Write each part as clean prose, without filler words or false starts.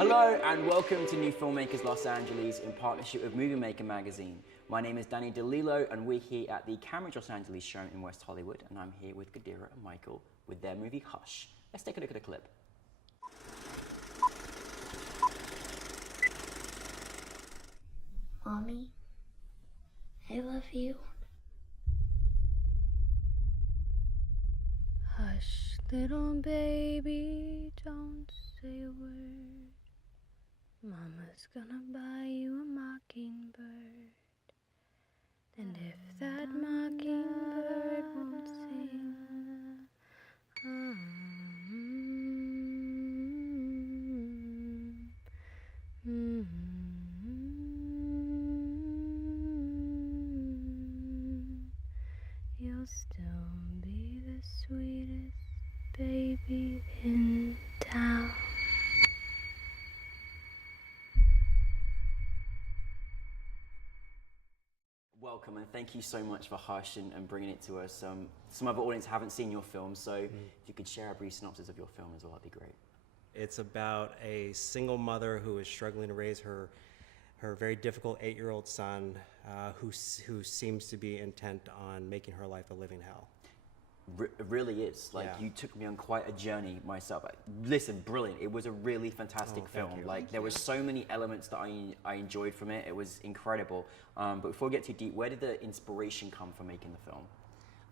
Hello and welcome to New Filmmakers Los Angeles in partnership with Movie Maker magazine. My name is Danny DeLillo and we're here at the Cameron Los Angeles show in West Hollywood, and I'm here with Ghadir and Michael with their movie Hush. Let's take a look at a clip. Mommy, I love you. Hush, little baby, don't say a word. Mama's gonna buy you a mockingbird. And if that mockingbird won't sing, you'll still be the sweetest baby in town. Welcome and thank you so much for Hush and bringing it to us. Some other audience haven't seen your film, so if you could share a brief synopsis of your film as well, that'd be great. It's about a single mother who is struggling to raise her very difficult 8-year-old son, who seems to be intent on making her life a living hell. It really is. Like, Yeah. you took me on quite a journey myself. Listen, brilliant. It was a really fantastic film. you. Like, there were so many elements that I enjoyed from it. It was incredible. But before we get too deep, where did the inspiration come for making the film?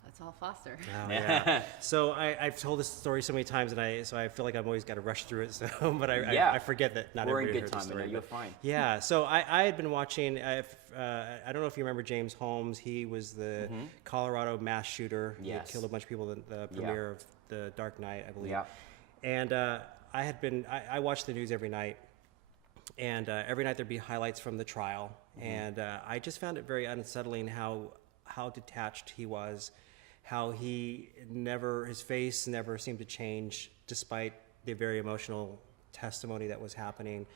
That's all Foster. Oh, yeah. So I've told this story so many times, and I feel like I've always got to rush through it. So, but I forget that not We're in everybody good heard the time, story. you're fine. Yeah. So I had been watching. I don't know if you remember James Holmes. He was the Colorado mass shooter. He had Yes. killed a bunch of people in the premiere of The Dark Knight, I believe. Yeah. And I watched the news every night. And every night there'd be highlights from the trial, and I just found it very unsettling how detached he was, how his face never seemed to change despite the very emotional testimony that was happening.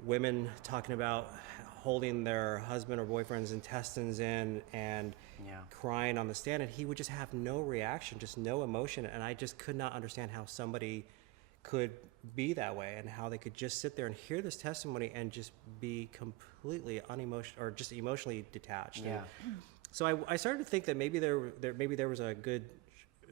Women talking about holding their husband or boyfriend's intestines in and crying on the stand, and he would just have no reaction, just no emotion, and I just could not understand how somebody could be that way and how they could just sit there and hear this testimony and just be completely unemotional or just emotionally detached. Yeah. And so I started to think that maybe there was a good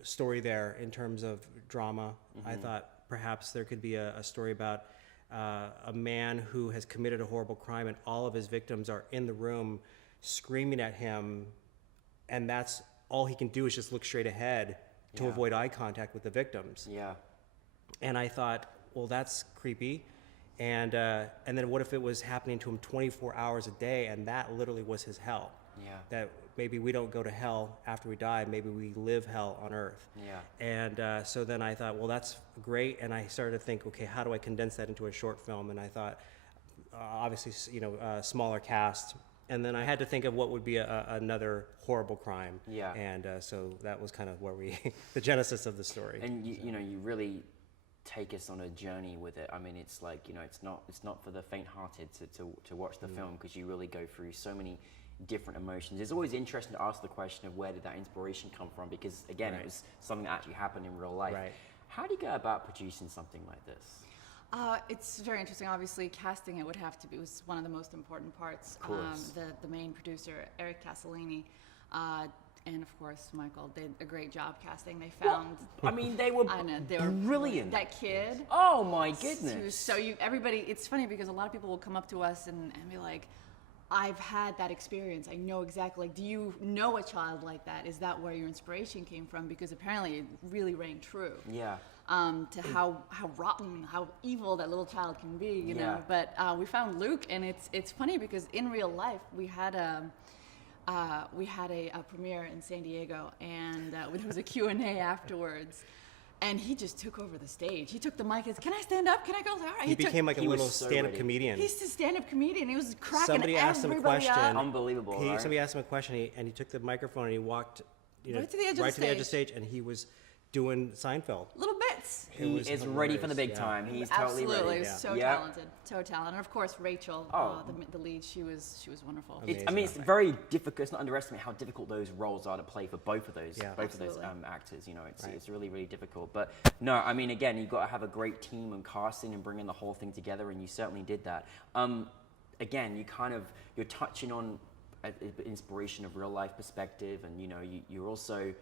story there in terms of drama. I thought perhaps there could be a story about a man who has committed a horrible crime and all of his victims are in the room screaming at him, and that's all he can do is just look straight ahead to avoid eye contact with the victims. Yeah. And I thought, well, that's creepy. And then what if it was happening to him 24 hours a day, and that literally was his hell? Yeah. That maybe we don't go to hell after we die, maybe we live hell on earth. Yeah. And so then I thought, well, that's great. And I started to think, okay, how do I condense that into a short film? And I thought, obviously, smaller cast. And then I had to think of what would be another horrible crime. Yeah. And so that was kind of where the genesis of the story. And you really take us on a journey with it. I mean, it's like, it's not for the faint-hearted to watch the film, because you really go through so many different emotions. It's always interesting to ask the question of where did that inspiration come from, because again, it was something that actually happened in real life. Right. How do you go about producing something like this? It's very interesting. Obviously, casting it was one of the most important parts. Of course. The main producer, Eric Castellini, and of course Michael did a great job casting. They found. I mean, they were brilliant. That kid. Oh my goodness. So everybody. It's funny because a lot of people will come up to us and be like, "I've had that experience. I know exactly. Like, do you know a child like that? Is that where your inspiration came from? Because apparently it really rang true. Yeah. To how rotten, how evil that little child can be, you know. But we found Luke, and it's funny because in real life we had a premiere in San Diego, and there was a Q&A afterwards, and he just took over the stage. He took the mic and said, "Can I stand up? Can I go?" All right. He became like a He was little so stand-up ready. comedian. He's a stand-up comedian. He was cracking Somebody asked him a everybody question. up. Unbelievable. Right? Somebody asked him a question, and he took the microphone and he walked, Right to the edge of the stage, and he was doing Seinfeld. A little bit. minutes. He was is ready for the big hilarious, time. He's totally Absolutely, ready. so Yeah. talented, so talented. And of course, Rachel, Oh. the lead, she was wonderful. I mean, it's very difficult. It's not underestimate how difficult those roles are to play for both of those, Yeah. both of those Absolutely. actors. You know, it's Right. it's really really difficult. But no, I mean, again, you got to have a great team and casting and bringing the whole thing together, and you certainly did that. Again, you're touching on inspiration of real life perspective, and you know, you're also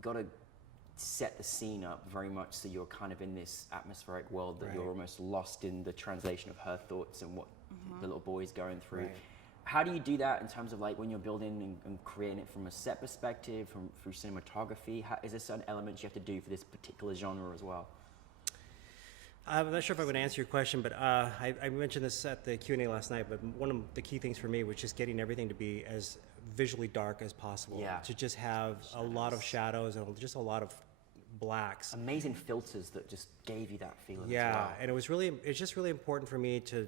got to set the scene up very much so you're kind of in this atmospheric world that Right. you're almost lost in the translation of her thoughts and what the little boy's going through. Right. How do you do that in terms of like when you're building and creating it from a set perspective, through cinematography? Is there certain elements you have to do for this particular genre as well? I'm not sure if I would answer your question, but I mentioned this at the Q&A last night, but one of the key things for me was just getting everything to be as visually dark as possible. Yeah. To just have a lot of shadows and just a lot of blacks. Amazing filters that just gave you that feeling Yeah, as well. and it's just really important for me to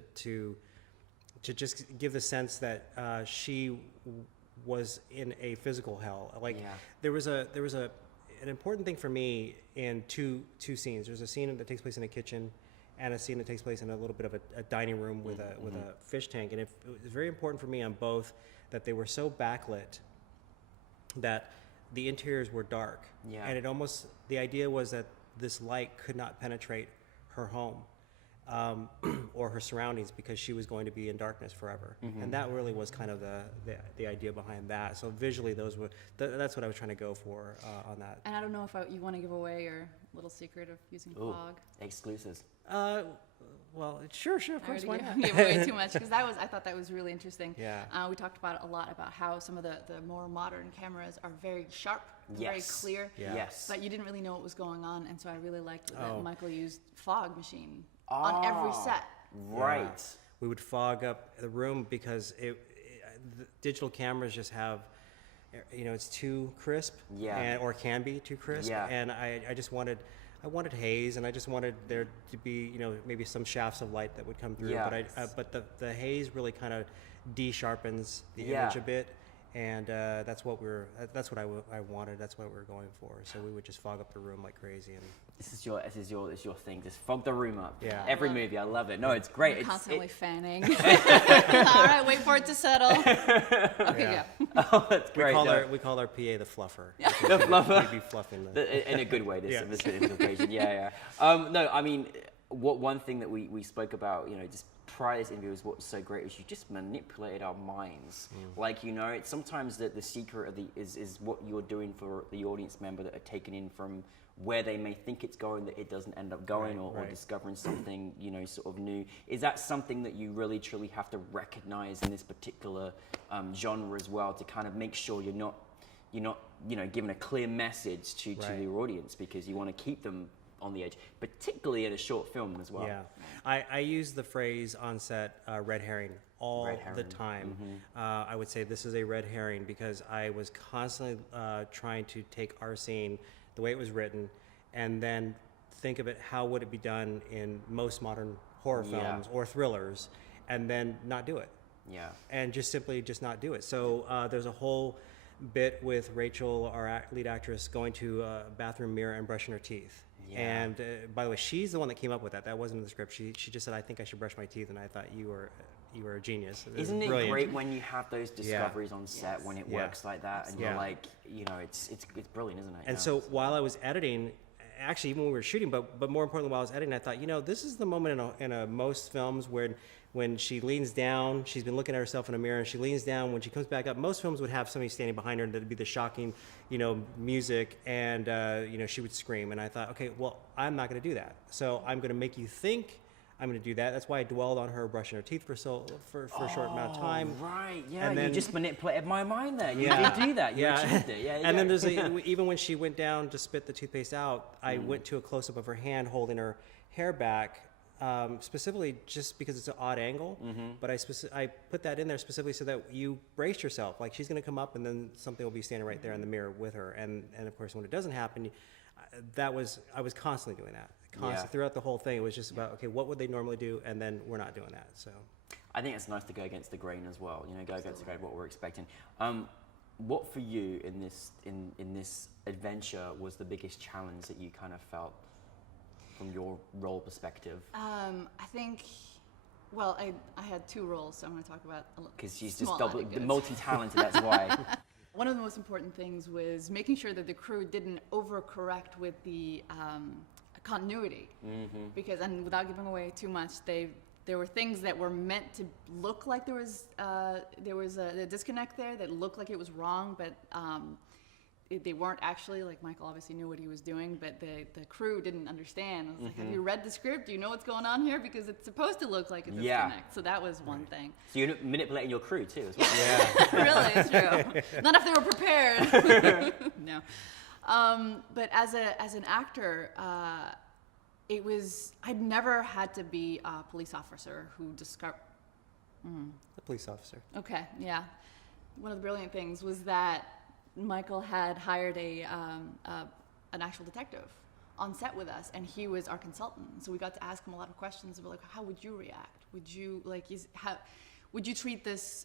just give the sense that she was in a physical hell. Like Yeah. there was an important thing for me in two scenes. There's a scene that takes place in a kitchen, and a scene that takes place in a little bit of a dining room with a fish tank. And it was very important for me on both that they were so backlit that the interiors were dark. Yeah. And the idea was that this light could not penetrate her home or her surroundings because she was going to be in darkness forever. And that really was kind of the idea behind that. So visually, that's what I was trying to go for on that. And I don't know if you want to give away your little secret of using Ooh, fog. exclusives. Well, sure, of course, why not? Give away too much because I thought that was really interesting. Yeah. We talked about a lot about how some of the more modern cameras are very sharp, very Yes. clear. Yeah. Yes. But you didn't really know what was going on, and so I really liked that Oh. Michael used fog machine on every set. Right. We would fog up the room because the digital cameras just have, it's too crisp. Yeah. Or can be too crisp. Yeah. And I just wanted haze, and I just wanted there to be, maybe some shafts of light that would come through. Yeah. But the haze really kind of de-sharpens the Yeah. image a bit. And that's what I wanted. That's what we were going for. So we would just fog up the room like crazy. And This is your thing. Just fog the room up. Yeah. Every movie, I love it. No, it's great. I'm It's constantly it, fanning. All right, wait for it to settle. Okay, Yeah. yeah. oh, that's great. we call our PA the fluffer. The fluffer. We'd be fluffing the. In a good way, this Yeah. this occasion. Yeah. No, I mean, one thing that we spoke about, just prior to this interview is what's so great is you just manipulated our minds. Like, it's sometimes the secret of is what you're doing for the audience member that are taken in from where they may think it's going, that it doesn't end up going, or Right. discovering something, sort of new. Is that something that you really truly have to recognize in this particular genre as well, to kind of make sure you're not giving a clear message to Right. your audience, because you want to keep them on the edge, particularly in a short film as well. Yeah, I use the phrase on set red herring all Red the herring. time. I would say this is a red herring because I was constantly trying to take our scene, the way it was written, and then think of it, how would it be done in most modern horror Yeah. films or thrillers, and then not do it. Yeah. And simply not do it. So there's a whole bit with Rachel, our lead actress, going to a bathroom mirror and brushing her teeth. Yeah. And by the way, she's the one that came up with that. That wasn't in the script. She just said, "I think I should brush my teeth," and I thought you were a genius. This is Isn't it brilliant. great when you have those discoveries on set, Yes. when it Yeah. works like that, and Yeah. you're like, it's brilliant, isn't it? And so while I was editing, actually even when we were shooting, but more importantly while I was editing, I thought, this is the moment in most films when she leans down, she's been looking at herself in a mirror, and she leans down. When she comes back up, most films would have somebody standing behind her, and that'd be the shocking, music, and she would scream. And I thought, okay, well, I'm not going to do that. So I'm going to make you think I'm going to do that. That's why I dwelled on her brushing her teeth for a short amount of time. Right, yeah, And you then- just manipulated my mind there. You Yeah. did do that. You Yeah. achieved it. Yeah, And then there's even when she went down to spit the toothpaste out, I went to a close up of her hand holding her hair back, specifically just because it's an odd angle. But I put that in there specifically so that you brace yourself. Like, she's going to come up, and then something will be standing right there in the mirror with her. And of course, when it doesn't happen, I was constantly doing that. Throughout the whole thing, it was just about, okay, what would they normally do, and then we're not doing that. So I think it's nice to go against the grain as well. Go against the grain of what we're expecting. What for you in this adventure was the biggest challenge that you kind of felt from your role perspective? I think, well, I had 2 roles, so I'm going to talk about Because she's small just anecdotes. multi-talented, that's why. One of the most important things was making sure that the crew didn't overcorrect with the continuity, because, and without giving away too much, there were things that were meant to look like there was a disconnect there that looked like it was wrong, but they weren't actually. Like Michael obviously knew what he was doing, but the crew didn't understand. I was like, have you read the script? Do you know what's going on here? Because it's supposed to look like a disconnect. So that was one thing. So you're manipulating your crew too, as well. Yeah. Really, it's true. Not if they were prepared. No. But as an actor, I'd never had to be a police officer who discovered. A police officer. Okay, yeah. One of the brilliant things was that Michael had hired an actual detective on set with us, and he was our consultant. So we got to ask him a lot of questions about, like, how would you react? Would you would you treat this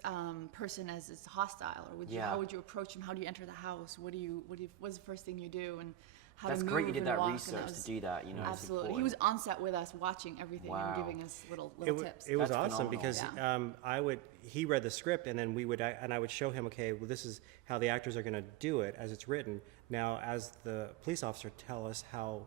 person as hostile, or how would you approach him? How do you enter the house? What's the first thing you do? And how That's to move great you did and that walk, research to do that, you know. it's Absolutely. He important. was on set with us, watching everything and giving us little tips. It was That's awesome phenomenal. because he read the script, and then I would show him, okay, well, this is how the actors are going to do it as it's written. Now, as the police officer, tell us how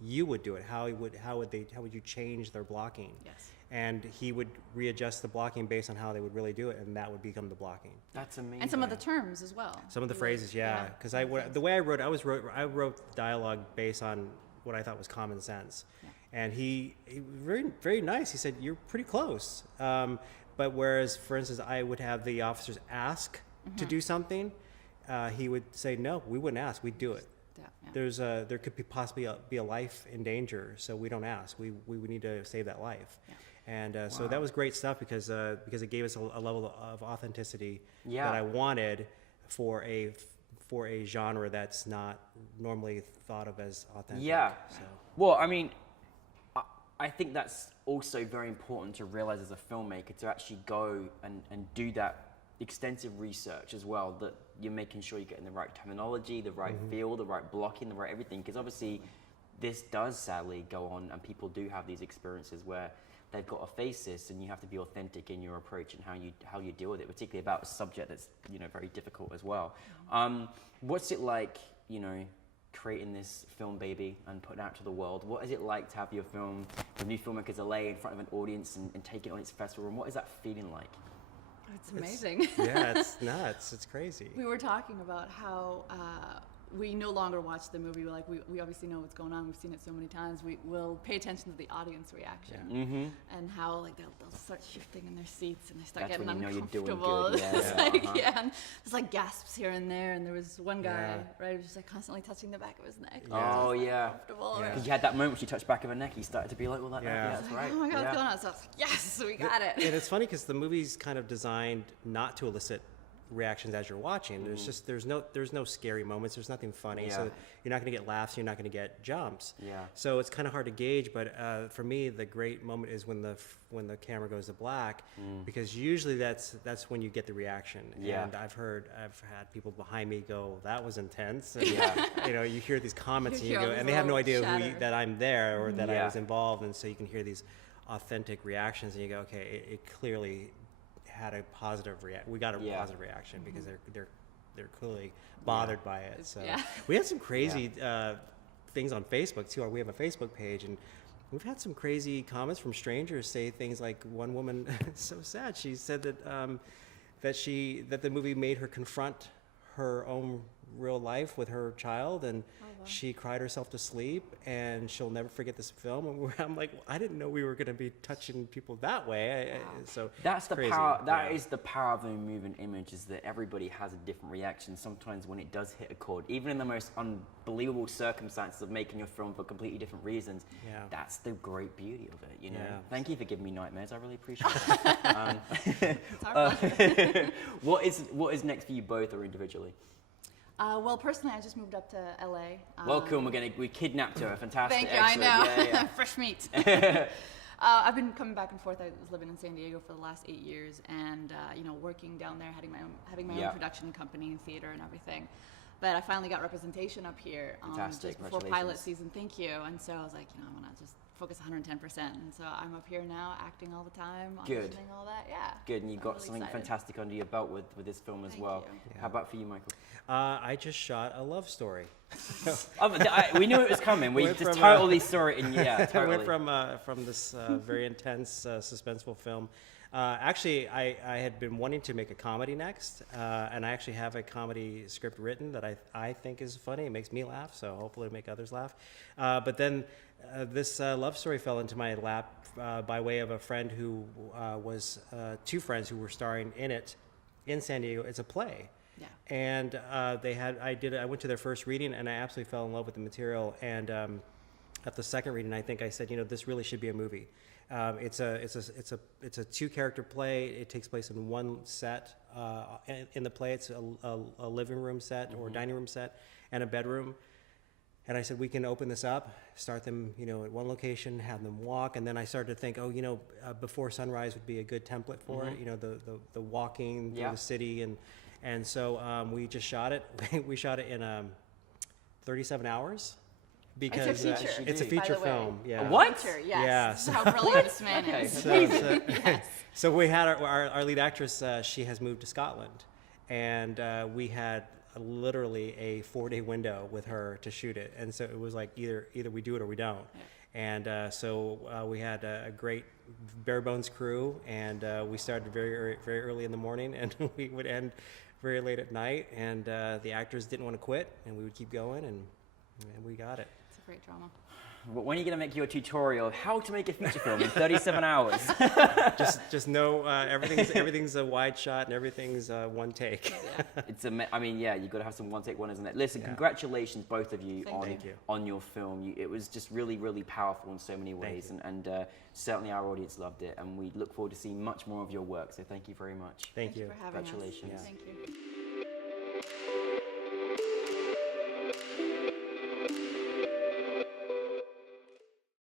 you would do it. How would you change their blocking? Yes. And he would readjust the blocking based on how they would really do it, and that would become the blocking. That's amazing. And some of the terms as well. Some of the phrases, yeah, because the way I wrote dialogue based on what I thought was common sense, and he was very, very nice. He said, "You're pretty close," but whereas, for instance, I would have the officers ask to do something, he would say, "No, we wouldn't ask. We'd do it." Yeah. There could possibly be a life in danger, so we don't ask. We would need to save that life. Yeah. And so that was great stuff because it gave us a level of authenticity Yeah. that I wanted for a genre that's not normally thought of as authentic. Yeah. So. Well, I mean, I think that's also very important to realize as a filmmaker, to actually go and do that extensive research as well, that you're making sure you're getting the right terminology, the right feel, the right blocking, the right everything. Because obviously this does sadly go on, and people do have these experiences where they've got to face this, and you have to be authentic in your approach and how you deal with it, particularly about a subject that's, you know, very difficult as well. What's it like, you know, creating this film baby and putting it out to the world? What is it like to have your film, the NewFilmmakers LA, in front of an audience and take it on its festival? And what is that feeling like? It's amazing. Yeah, it's nuts. It's crazy. We were talking about how we no longer watch the movie. Like we obviously know what's going on. We've seen it so many times. We will pay attention to the audience reaction and how like they'll start shifting in their seats and they start That's getting when you know you're doing uncomfortable. good. Yeah, It's yeah, like and there's like gasps here and there. And there was one guy right who was just like constantly touching the back of his neck. Oh Just, like, yeah. uncomfortable. Yeah. Because you had that moment when she touched back of her neck, you started to be like, well, Yeah. that's right. Oh my God, yeah. what's going on? So I was like, yes, we got it. And it's funny because the movie's kind of designed not to elicit reactions as you're watching. There's no scary moments. There's nothing funny. So you're not going to get laughs. You're not going to get jumps. Yeah. So it's kind of hard to gauge. But for me, the great moment is when the camera goes to black, because usually that's when you get the reaction. Yeah. And I've had people behind me go, "That was intense." And, Yeah. you know, you hear these comments You and hear you all go, these and they have no little idea chatter. that I'm there or that I Yeah. was involved, and so you can hear these authentic reactions, and you go, "Okay, it clearly had a positive reaction. We got a positive reaction because they're clearly bothered by it." So we had some crazy things on Facebook too. We have a Facebook page, and we've had some crazy comments from strangers. Say things like, one woman, so sad. She said that that the movie made her confront her own real life with her child, and she cried herself to sleep, and she'll never forget this film. And I'm like, I didn't know we were going to be touching people that way. So That's the crazy. power. That Yeah. is the power of the moving image, is that everybody has a different reaction. Sometimes when it does hit a chord, even in the most unbelievable circumstances of making your film for completely different reasons, that's the great beauty of it. You know. Yeah. Thank you for giving me nightmares. I really appreciate it. It's our pleasure. What is next for you both or individually? Well, personally, I just moved up to LA. Welcome. We kidnapped her. Fantastic. Thank you. Excellent. I know. Yeah, yeah. Fresh meat. I've been coming back and forth. I was living in San Diego for the last 8 years, and working down there, having my own production company and theater and everything. But I finally got representation up here Fantastic. just before pilot Congratulations. season. Thank you. And so I was like, I want to just focus 110%. And so I'm up here now, acting all the time, Good. auditioning, all that. Yeah. Good, and you've I'm got really something excited. fantastic under your belt with this film as Thank well. you. How about for you, Michael? I just shot a love story. Oh, but we knew it was coming. We Went just from, totally saw it in, yeah, I totally. went from this very intense, suspenseful film. Actually, I had been wanting to make a comedy next, and I actually have a comedy script written that I think is funny. It makes me laugh, so hopefully it'll make others laugh. But then this love story fell into my lap by way of a friend who was two friends who were starring in it in San Diego. It's a play. Yeah. And I went to their first reading, and I absolutely fell in love with the material. And at the second reading, I think I said, this really should be a movie. It's a two-character play. It takes place in one set. In the play, it's a living room set or dining room set and a bedroom. And I said, we can open this up, start them, at one location, have them walk. And then I started to think, Before Sunrise would be a good template for it. The walking through the city and so we just shot it. We shot it in 37 hours because It's a feature. it's a By feature the way. film. Yeah. What? Feature, yes. Yeah, This is how brilliant this man Okay. is. So we had our lead actress. She has moved to Scotland, and we had literally a 4-day window with her to shoot it. And so it was like either we do it or we don't. And so we had a great bare bones crew, and we started very very early in the morning, and we would end very late at night. And the actors didn't want to quit, and we would keep going, and we got it. It's a great drama. When are you going to make your tutorial of how to make a feature film in 37 hours? Just know everything's a wide shot and everything's one take. You've got to have some one-take wonders in it. Listen, congratulations, both of you, Thank you. on your film. It was just really, really powerful in so many ways, and certainly our audience loved it, and we look forward to seeing much more of your work, so thank you very much. Thank you. For having us. Congratulations. Thank you.